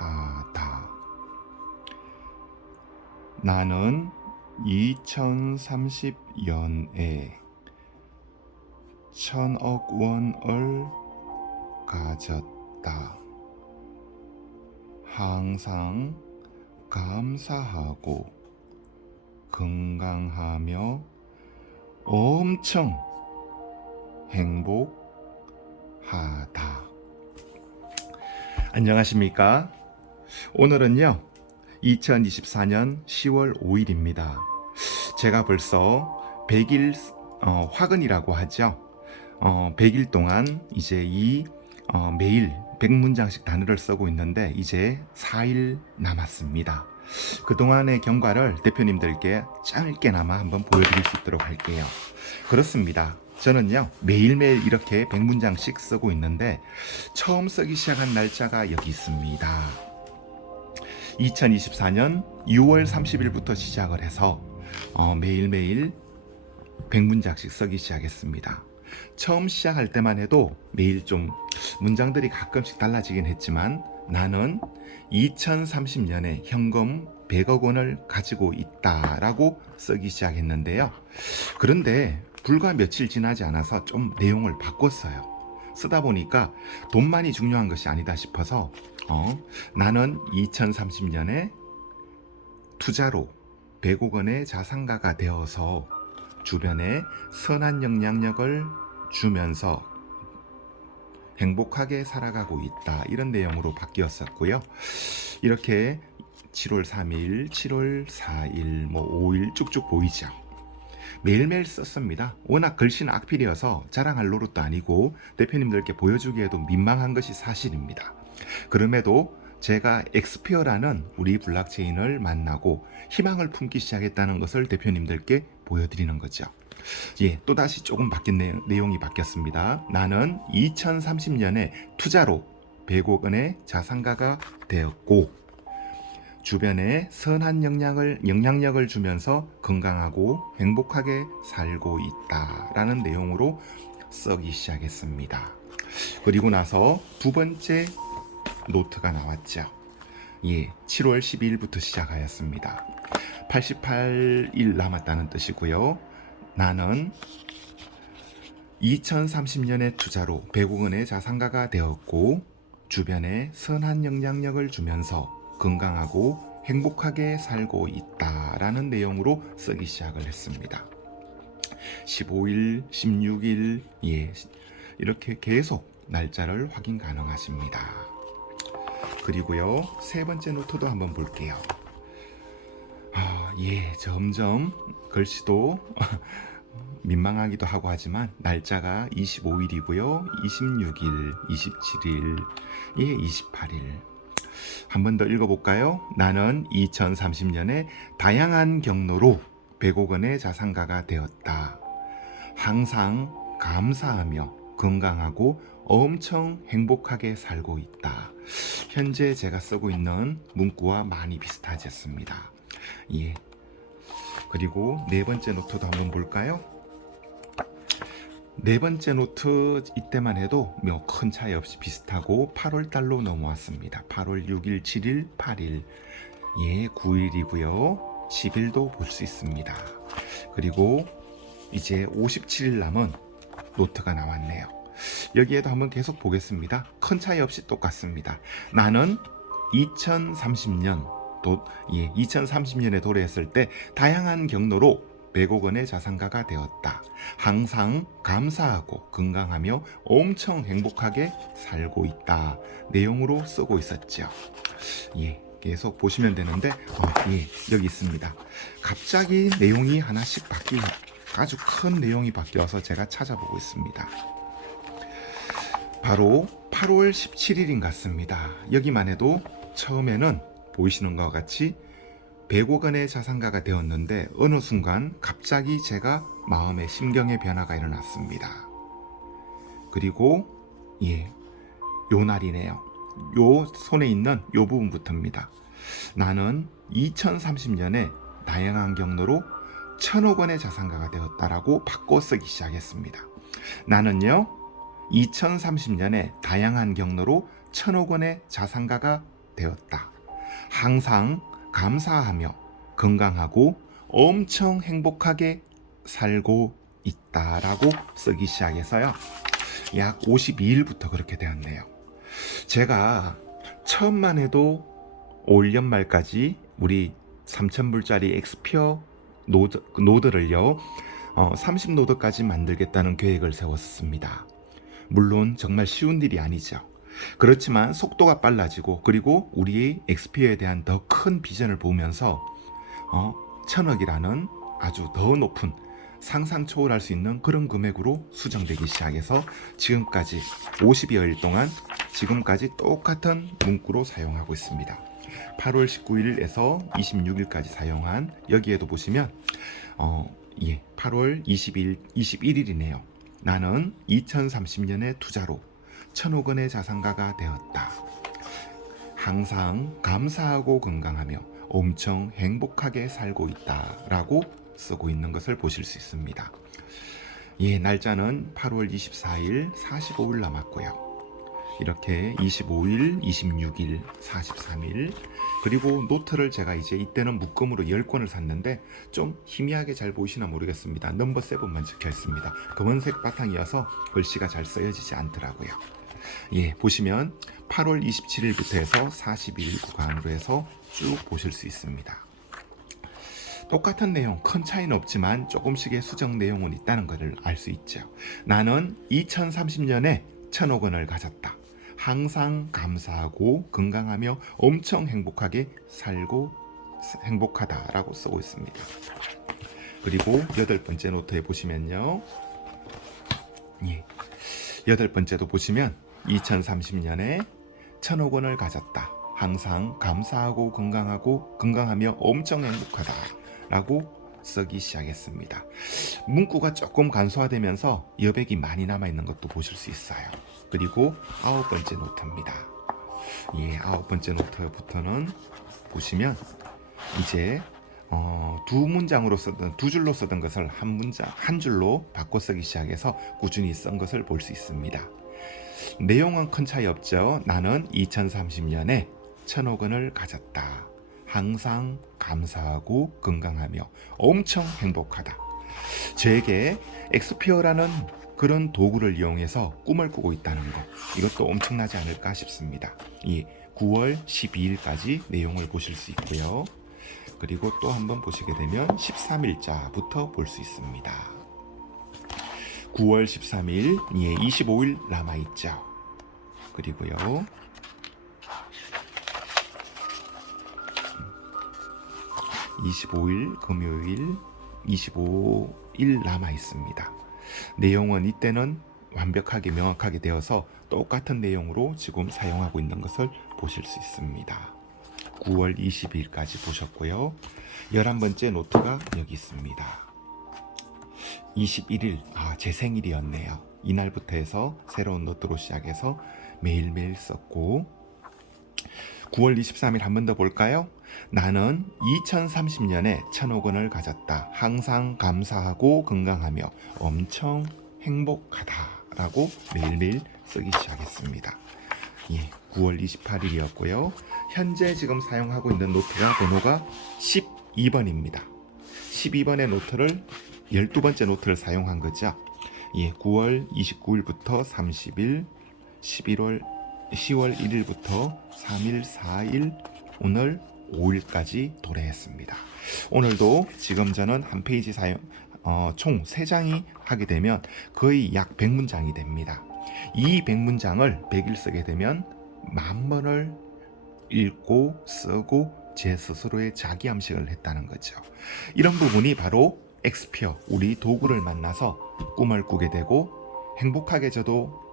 하다. 나는 2030년에 1000억 원을 가졌다. 항상 감사하고 건강하며 엄청 행복하다. 안녕하십니까? 오늘은요 2024년 10월 5일입니다. 제가 벌써 100일 화근이라고 하죠. 100일 동안 이제 매일 100문장씩 단어를 쓰고 있는데 이제 4일 남았습니다. 그동안의 경과를 대표님들께 짧게나마 한번 보여드릴 수 있도록 할게요. 그렇습니다. 저는요 매일매일 이렇게 100문장씩 쓰고 있는데 처음 쓰기 시작한 날짜가 여기 있습니다. 2024년 6월 30일부터 시작을 해서 매일매일 100문장씩 쓰기 시작했습니다. 처음 시작할 때만 해도 매일 좀 문장들이 가끔씩 달라지긴 했지만 나는 2030년에 현금 100억 원을 가지고 있다라고 쓰기 시작했는데요. 그런데 불과 며칠 지나지 않아서 좀 내용을 바꿨어요. 쓰다 보니까 돈만이 중요한 것이 아니다 싶어서 나는 2030년에 투자로 100억 원의 자산가가 되어서 주변에 선한 영향력을 주면서 행복하게 살아가고 있다, 이런 내용으로 바뀌었었고요. 이렇게 7월 3일, 7월 4일, 5일 쭉쭉 보이죠. 매일매일 썼습니다. 워낙 글씨는 악필이어서 자랑할 노릇도 아니고 대표님들께 보여주기에도 민망한 것이 사실입니다. 그럼에도 제가 엑스피어라는 우리 블록체인을 만나고 희망을 품기 시작했다는 것을 대표님들께 보여드리는 거죠. 또다시 조금 바뀐 내용이 바뀌었습니다. 나는 2030년에 투자로 100억 원의 자산가가 되었고 주변에 선한 영향력을 주면서 건강하고 행복하게 살고 있다라는 내용으로 쓰기 시작했습니다. 그리고 나서 두 번째 노트가 나왔죠. 7월 12일부터 시작하였습니다. 88일 남았다는 뜻이고요. 나는 2030년의 투자로 100억 원의 자산가가 되었고 주변에 선한 영향력을 주면서 건강하고 행복하게 살고 있다라는 내용으로 쓰기 시작을 했습니다. 15일, 16일 이렇게 계속 날짜를 확인 가능하십니다. 그리고요 세 번째 노트도 한번 볼게요. 점점 글씨도 민망하기도 하고 하지만 날짜가 25일이고요 26일, 27일, 28일. 한 번 더 읽어볼까요? 나는 2030년에 다양한 경로로 100억 원의 자산가가 되었다. 항상 감사하며 건강하고 엄청 행복하게 살고 있다. 현재 제가 쓰고 있는 문구와 많이 비슷하졌습니다. 그리고 네 번째 노트도 한번 볼까요? 네 번째 노트 이때만 해도 큰 차이 없이 비슷하고 8월 달로 넘어왔습니다. 8월 6일, 7일, 8일, 9일이고요. 10일도 볼 수 있습니다. 그리고 이제 57일 남은 노트가 나왔네요. 여기에도 한번 계속 보겠습니다. 큰 차이 없이 똑같습니다. 나는 2030년에 도래했을 때 다양한 경로로 100억 원의 자산가가 되었다. 항상 감사하고 건강하며 엄청 행복하게 살고 있다. 내용으로 쓰고 있었죠. 계속 보시면 되는데 여기 있습니다. 갑자기 내용이 하나씩 아주 큰 내용이 바뀌어서 제가 찾아보고 있습니다. 바로 8월 17일인 같습니다. 여기만 해도 처음에는 보이시는 것과 같이 100억 원의 자산가가 되었는데 어느 순간 갑자기 제가 마음의 심경의 변화가 일어났습니다. 그리고 요 날이네요. 요 손에 있는 요 부분부터입니다. 나는 2030년에 다양한 경로로 1000억 원의 자산가가 되었다라고 바꿔 쓰기 시작했습니다. 나는요 2030년에 다양한 경로로 1000억 원의 자산가가 되었다. 항상 감사하며 건강하고 엄청 행복하게 살고 있다라고 쓰기 시작해서요. 약 52일부터 그렇게 되었네요. 제가 처음만 해도 올 연말까지 우리 3,000불짜리 엑스피어 노드를요 30노드까지 만들겠다는 계획을 세웠습니다. 물론 정말 쉬운 일이 아니죠. 그렇지만 속도가 빨라지고 그리고 우리의 엑스피어에 대한 더 큰 비전을 보면서 1,000억이라는 아주 더 높은 상상 초월할 수 있는 그런 금액으로 수정되기 시작해서 지금까지 50여일 동안 지금까지 똑같은 문구로 사용하고 있습니다. 8월 19일에서 26일까지 사용한 여기에도 보시면 8월 21일이네요. 나는 2030년의 투자로 1,000억 원의 자산가가 되었다. 항상 감사하고 건강하며 엄청 행복하게 살고 있다 라고 쓰고 있는 것을 보실 수 있습니다. 날짜는 8월 24일 45일 남았고요. 이렇게 25일, 26일, 43일 그리고 노트를 제가 이제 이때는 묶음으로 10권을 샀는데 좀 희미하게 잘 보이시나 모르겠습니다. 넘버 7만 적혀 있습니다. 검은색 바탕이어서 글씨가 잘 써여지지 않더라고요. 보시면 8월 27일부터 해서 41일 구간으로 해서 쭉 보실 수 있습니다. 똑같은 내용, 큰 차이는 없지만 조금씩의 수정 내용은 있다는 것을 알 수 있죠. 나는 2030년에 1,000억 원을 가졌다. 항상 감사하고 건강하며 엄청 행복하게 살고 행복하다라고 쓰고 있습니다. 그리고 8번째 노트에 보시면요. 8번째도 보시면 2030년에 1,000억 원을 가졌다. 항상 감사하고 건강하며 엄청 행복하다 라고 쓰기 시작했습니다. 문구가 조금 간소화되면서 여백이 많이 남아있는 것도 보실 수 있어요. 그리고 9번째 노트입니다. 9번째 노트부터는 보시면 이제 두 줄로 쓰던 것을 한 줄로 바꿔 쓰기 시작해서 꾸준히 쓴 것을 볼 수 있습니다. 내용은 큰 차이 없죠. 나는 2030년에 1,000억 원을 가졌다. 항상 감사하고 건강하며 엄청 행복하다. 저에게 엑스피어라는 그런 도구를 이용해서 꿈을 꾸고 있다는 것, 이것도 엄청나지 않을까 싶습니다. 9월 12일까지 내용을 보실 수 있고요. 그리고 또 한번 보시게 되면 13일자부터 볼 수 있습니다. 9월 13일, 25일 남아있죠. 그리고요. 25일 금요일 25일 남아 있습니다. 내용은 이때는 완벽하게 명확하게 되어서 똑같은 내용으로 지금 사용하고 있는 것을 보실 수 있습니다. 9월 20일까지 보셨고요. 11번째 노트가 여기 있습니다. 21일, 제 생일이었네요. 이날부터 해서 새로운 노트로 시작해서 매일매일 썼고 9월 23일 한 번 더 볼까요? 나는 2030년에 1,000억 원을 가졌다. 항상 감사하고 건강하며 엄청 행복하다 라고 매일매일 쓰기 시작했습니다. 9월 28일이었고요. 현재 지금 사용하고 있는 노트가 번호가 12번입니다. 12번의 노트를 12번째 노트를 사용한 거죠. 9월 29일부터 30일, 10월 1일부터 3일, 4일, 오늘 5일까지 도래했습니다. 오늘도 지금 저는 한 페이지 총 3장이 하게 되면 거의 약 100문장이 됩니다. 이 100문장을 100일 쓰게 되면 10,000번을 읽고 쓰고 제 스스로의 자기 암식을 했다는 거죠. 이런 부분이 바로 엑스피어, 우리 도구를 만나서 꿈을 꾸게 되고 행복하게 저도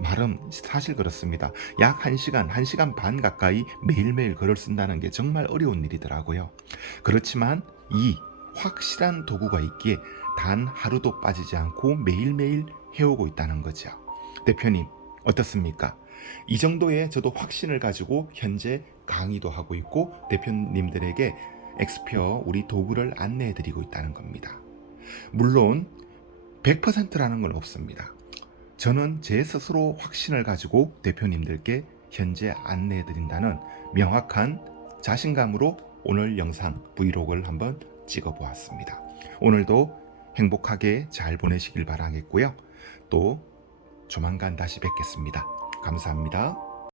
말은 사실 그렇습니다. 약 1시간 반 가까이 매일매일 글을 쓴다는 게 정말 어려운 일이더라고요. 그렇지만 이 확실한 도구가 있기에 단 하루도 빠지지 않고 매일매일 해오고 있다는 거죠. 대표님, 어떻습니까? 이 정도의 저도 확신을 가지고 현재 강의도 하고 있고 대표님들에게 엑스피어 우리 도구를 안내해드리고 있다는 겁니다. 물론 100%라는 건 없습니다. 저는 제 스스로 확신을 가지고 대표님들께 현재 안내해드린다는 명확한 자신감으로 오늘 영상 브이로그를 한번 찍어보았습니다. 오늘도 행복하게 잘 보내시길 바라겠고요. 또 조만간 다시 뵙겠습니다. 감사합니다.